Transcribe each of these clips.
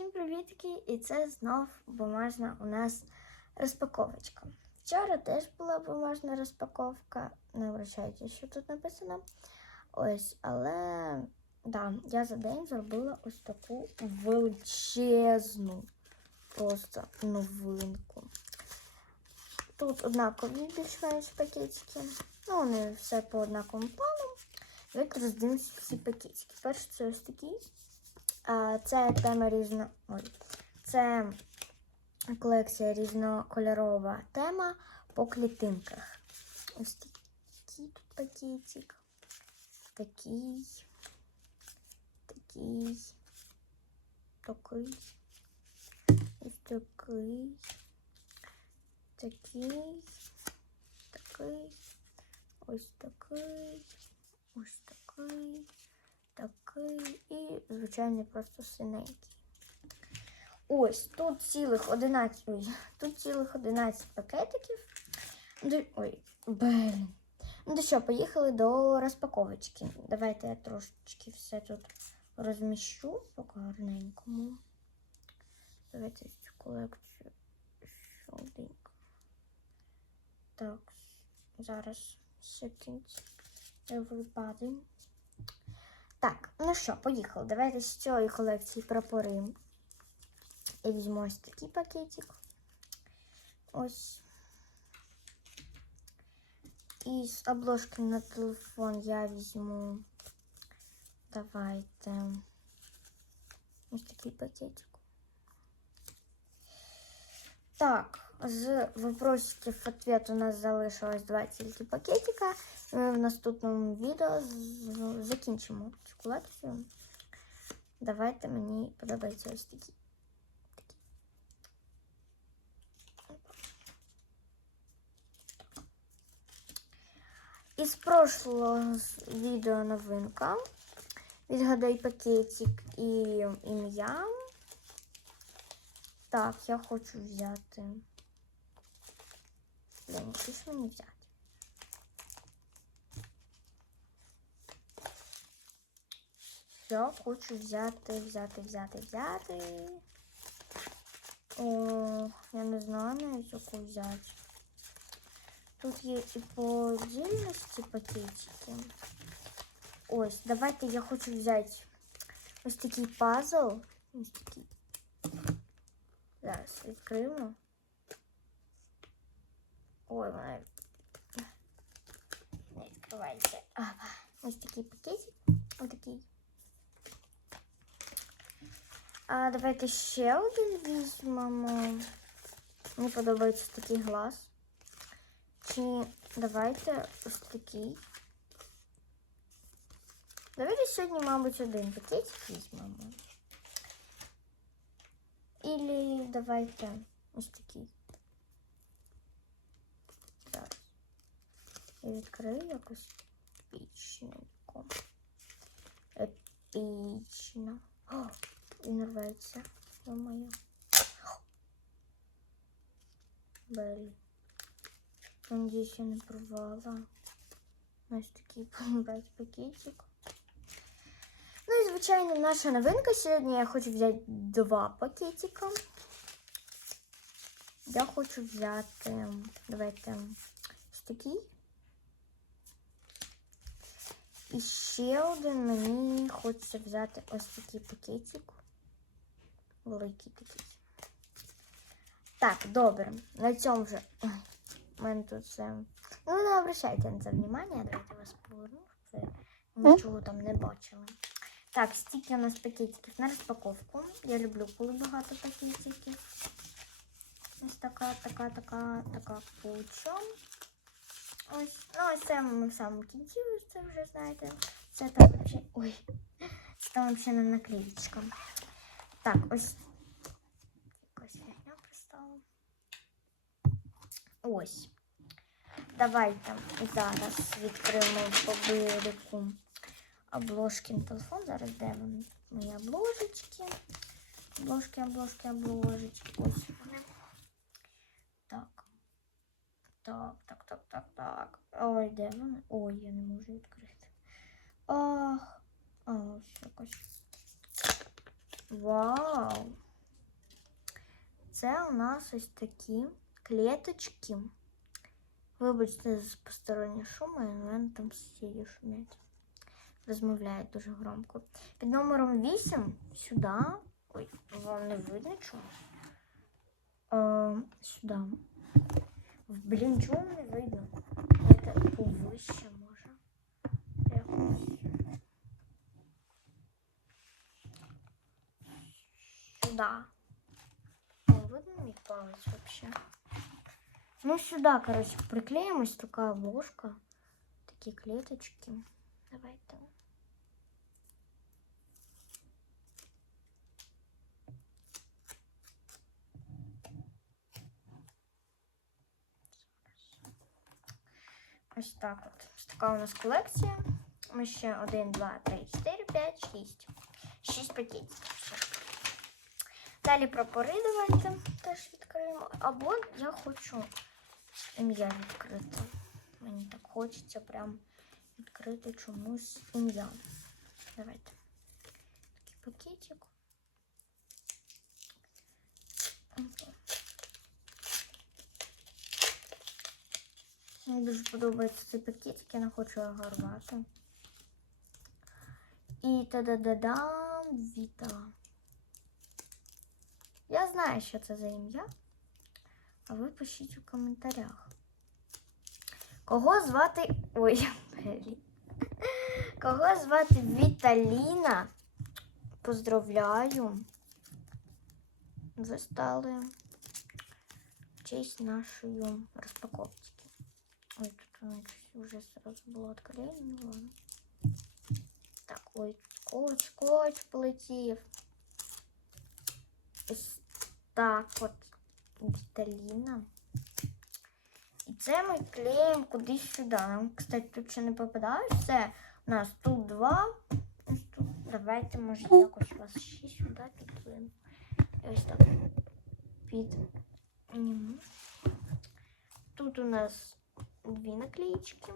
Всім привітки! І це знов бумажна у нас розпаковочка. Вчора теж була бумажна розпаковка. Не обращайте, що тут написано. Ось, але да, я за день зробила ось таку величезну просто новинку. Тут однакові більш-менш пакетики. Ну, вони все по однаковому плану. Давайте роздивимося ці пакетики. Перший це ось такий. Це тема різно. Ой. Це колекція різнокольорова тема по клітинках. Ось такий тут пакетик. Такий. Такий. Такий. Ось такий. Такий. Такий. Ось такий. Ось такий такий і, звичайно, просто синенький. Ось, тут цілих 11, ой, тут цілих 11 пакетиків. Ой, блін. Ну то що, поїхали до розпаковочки. Давайте я трошечки все тут розміщу по гарненькому. Давайте цю колекцію швиденько. Так, зараз секунд. Everybody. Так, ну що, поїхали. Давайте з цієї колекції прапори. Я візьму ось такий пакетик. Ось. І з обложки на телефон я візьму. Давайте. Ось такий пакетик. Так, з вопросиків ответ у нас залишилось два тільки пакетика. Ми в наступному відео закінчимо цю. Давайте мені подобається ось такі. Із прошлого відео новинка. Відгадай пакетик і ім'я. Так, я хочу взяти. Блін, що ж мені взяти? Я хочу взяти, взяти, взяти, взяти. О, я не знаю навіть яку взяти. Тут є і по отдельності пакетики. Ось, давайте я хочу взяти ось такий пазл. Ось такий. Зараз відкриємо. Ой, вона не відкривається. Ось такий пакетик. Ось такий. А давайте ще один візьмемо. Мені подобається такий глаз. Чи давайте ось такий. Давайте сьогодні, мабуть, один пакетик візьмемо. Ілі давайте ось такий. Зараз. Я відкрию якось епічненько. Епічно. О, він рветься. О-моє. Блін. Надіюсь, я не порвала. Ось такий брати пакетик. Ну і, звичайно, наша новинка. Сьогодні я хочу взяти два пакетика. Я хочу взяти, давайте, ось такий. І ще один мені хочеться взяти ось такий пакетик. Великий такий. Так, добре. На цьому вже. Ой, у мене тут все. Ну, не обращайте на це внимання, давайте вас поверну. щоб Нічого там не бачили. Так, стільки у нас пакетиків на розпаковку. Я люблю, коли багато пакетиків. Ось така, така, така, така куча. Ось, ну, ось ми в самому кінці, ви це вже знаєте. Це там взагалі. Ой, це там взагалі не наклеїчка. Так, ось. Якась фігня пристала. Ось. Давайте зараз відкриємо по вирику обложки на телефон. Зараз де вони? Мої обложечки. Обложки, обложки, обложечки. Ось вони. Так. Так, так, так. Ой, де вони? Ой, я не можу відкрити. Ах, ось якось. Вау! це у нас ось такі клеточки. Вибачте за посторонні шуми, у мене там сусіди шумять. Розмовляють дуже громко. Під номером 8 сюди. Ой, вам не видно чого? Е, сюди. Блін, чого не видно? Це повище може. Якось. Сюда. Не видно мій палець вообще. Ну, сюда, короче, приклеим ось такая обложка. Такие клеточки. Давайте. Ось так от. Ось така у нас колекція. Ми ще 1, 2, 3, 4, 5, 6. 6 пакетів. Далі прапори давайте теж відкриємо. Або я хочу ім'я відкрити. Мені так хочеться прям відкрити чомусь ім'я. Давайте. Такий пакетик. Мені дуже подобається цей пакетик, я не хочу його рвати. І та-да-да-дам, Віта. Я знаю, що це за ім'я. А ви пишіть у коментарях. Кого звати. Ой. Кого звати Віталіна? Поздравляю. Ви стали в честь нашої розпаковки. Ой, тут у нас вже сразу було відклеєно. ладно. Так, ой, скотч, скотч. Ось так от Віталіна. І це ми клеїмо кудись сюди. Нам, кстати, тут ще не попадає. Все. У нас тут два. Тут. Давайте, може, якось вас ще сюди. І ось так. Під. Тут у нас дві наклеїчки.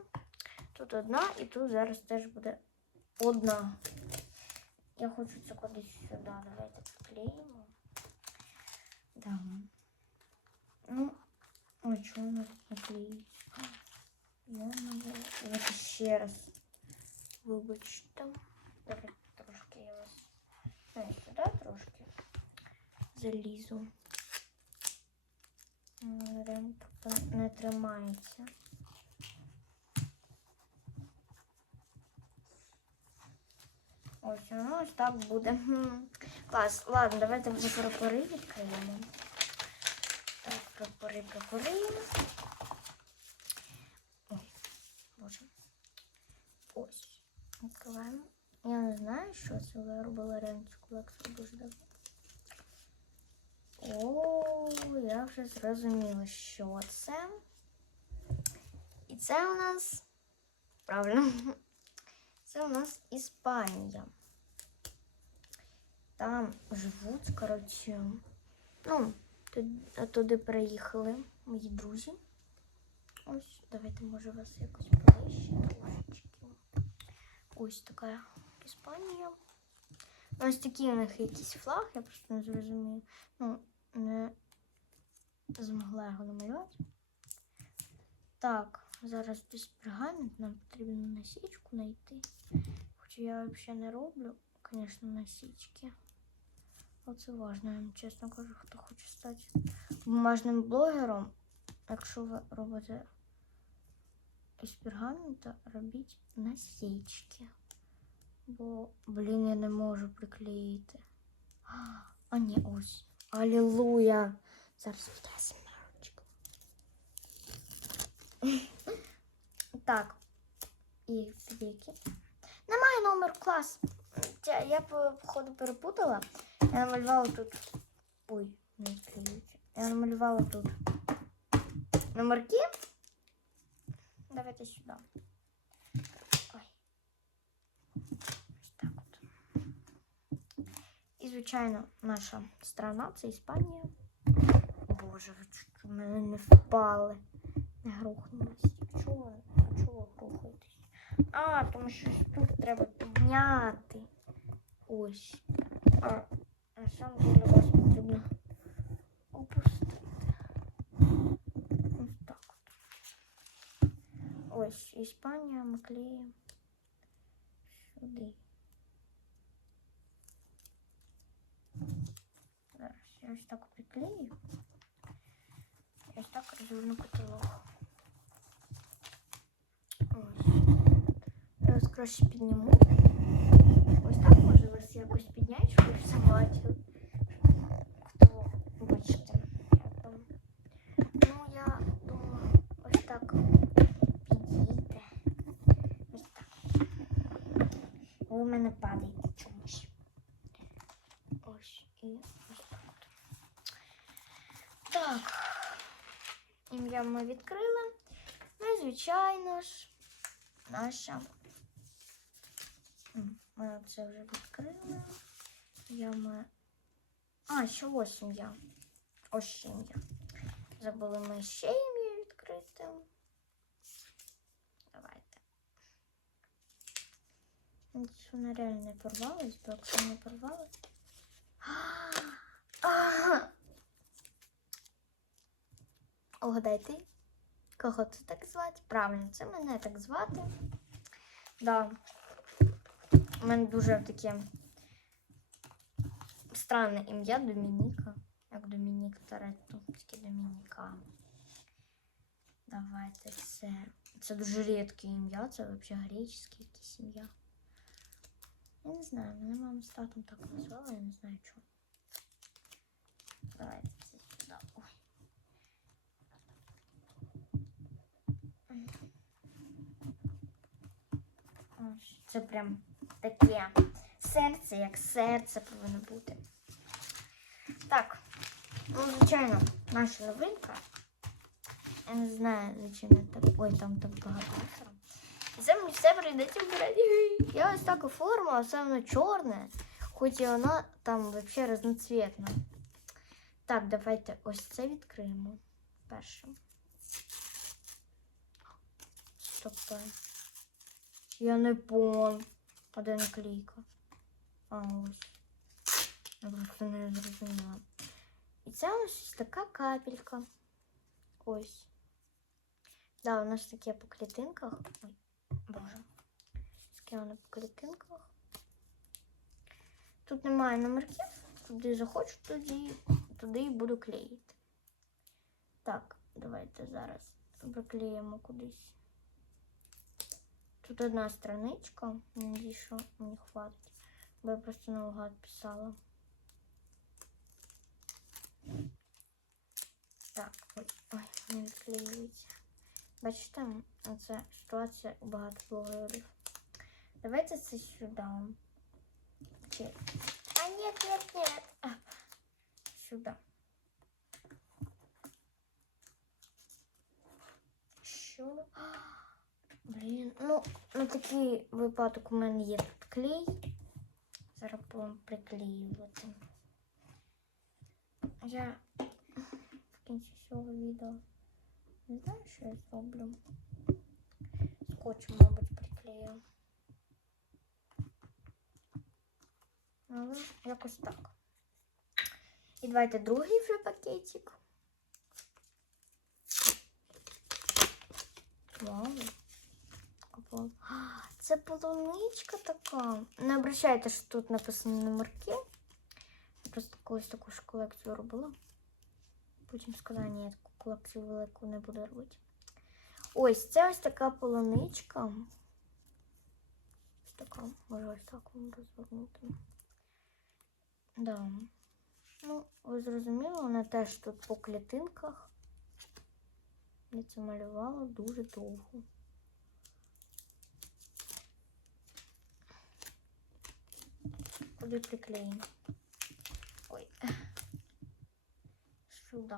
Тут одна і тут зараз теж буде одна. Я хочу це кудись сюди. Давайте приклеїмо. Да. Ну, ой, что у нас наклеить? Я надо... Вот ще раз. Вибачте. Давайте трошки я вас... Ну, сюди трошки залізу. Не тримається. Ось воно ось так буде. Клас. Ладно, давайте вже прапори відкриємо. Так, прапори, прапори. Ой, боже. Ось. Відкриваємо. Я не знаю, що це, але я робила цю колекцію дуже давно. О, я вже зрозуміла, що це. І це у нас. Правильно. Це у нас Іспанія. Там живуть, коротше. Ну, туди, приїхали мої друзі. Ось, давайте, може, вас якось ближче. Ось така Іспанія. Ось такий у них якийсь флаг, я просто не зрозумію. Ну, не змогла його намалювати. Так, зараз без пергамент нам потрібно насічку знайти. Хоча я взагалі не роблю, звісно, насічки. Оце важливо, я вам чесно кажу, хто хоче стати бумажним блогером. Якщо ви робите із пергамента, робіть насічки. Бо, блін, я не можу приклеїти. А, ні, ось. Алілуя! Зараз буде смерчик. Так. І віки. Немає номер клас. Я, походу перепутала. Я намалювала тут. Ой, не відклеюється. Я намалювала тут номерки. Давайте сюди. Ой. Ось так от. І, звичайно, наша страна це Іспанія. Боже, ви чуть у мене не впали. Не грохнулись. Чого? Чого грохаєтесь? А, тому що тут треба підняти. Ось. А на самом деле вас потрібно опустити. Ось так. Ось, Іспанія ми клеїмо сюди. Зараз я ось так приклею. Ось так розверну потолок. Краще підніму. Ось так може вас якось підняти, щоб бачили. Хто бачите. Ну, я думаю, ось так підійде. Ось так. Ви в мене падаєте чомусь. Ось і ось так. Так. Ім'я ми відкрили. Ну і звичайно ж, наша. Ми це вже відкрили. Я ми. А, ще ось ім'я. Ось ще ім'я. Забули ми ще ім'я відкрити. Давайте. Вона реально не порвалась, бо якщо не порвалась. Угадайте, кого це так звати? Правильно, це мене так звати. Да. У мене дуже таке странне ім'я Домініка. Як Домінік Торетто, тільки Домініка. Давайте це. Це дуже рідке ім'я, це взагалі греческе якесь ім'я. Я не знаю, мене мама з татом так назвала, я не знаю чому. Давайте це сюди. Ой. Це прям таке серце, як серце повинно бути. Так, ну, звичайно, наша новинка. Я не знаю, зачем я так. Ой, там так багато. І це мені все прийдеться вбирати. Я ось так оформила, все воно чорне, хоч і воно там взагалі разноцвітне. Так, давайте ось це відкриємо першим. Стопе. Я не пон. А де наклейка? А, ось. Я просто не зрозуміла. І це ось така капелька. Ось. Да, у нас таке по клітинках. Ой, боже. Таке воно по клітинках. Тут немає номерків. Куди захочу, туди, туди і буду клеїти. Так, давайте зараз приклеїмо кудись. Тут одна страничка. Надіюсь, що мені хватить. Бо я просто наугад писала. Так, ой, ой, не відклеюється. Бачите, це ситуація у багато блогерів. Давайте це сюди. Чи... А нет, нет, нет. А, сюди. Що? Блін, ну, на такий випадок у мене є тут клей. Зараз будемо приклеювати. Я в кінці цього відео не знаю, що я зроблю. Скотчем, мабуть, приклею. Але якось так. І давайте другий вже пакетик. Вау. А, Це полуничка така. Не обращайте, що тут написано номерки. Я просто колись таку ж колекцію робила. Потім сказала, ні, я таку колекцію велику не буду робити. Ось це ось така полуничка. Ось така, може ось так вам розвернути. Да. Ну, ви зрозуміли, вона теж тут по клітинках. Я це малювала дуже довго. буду приклеим. Ой. Сюда.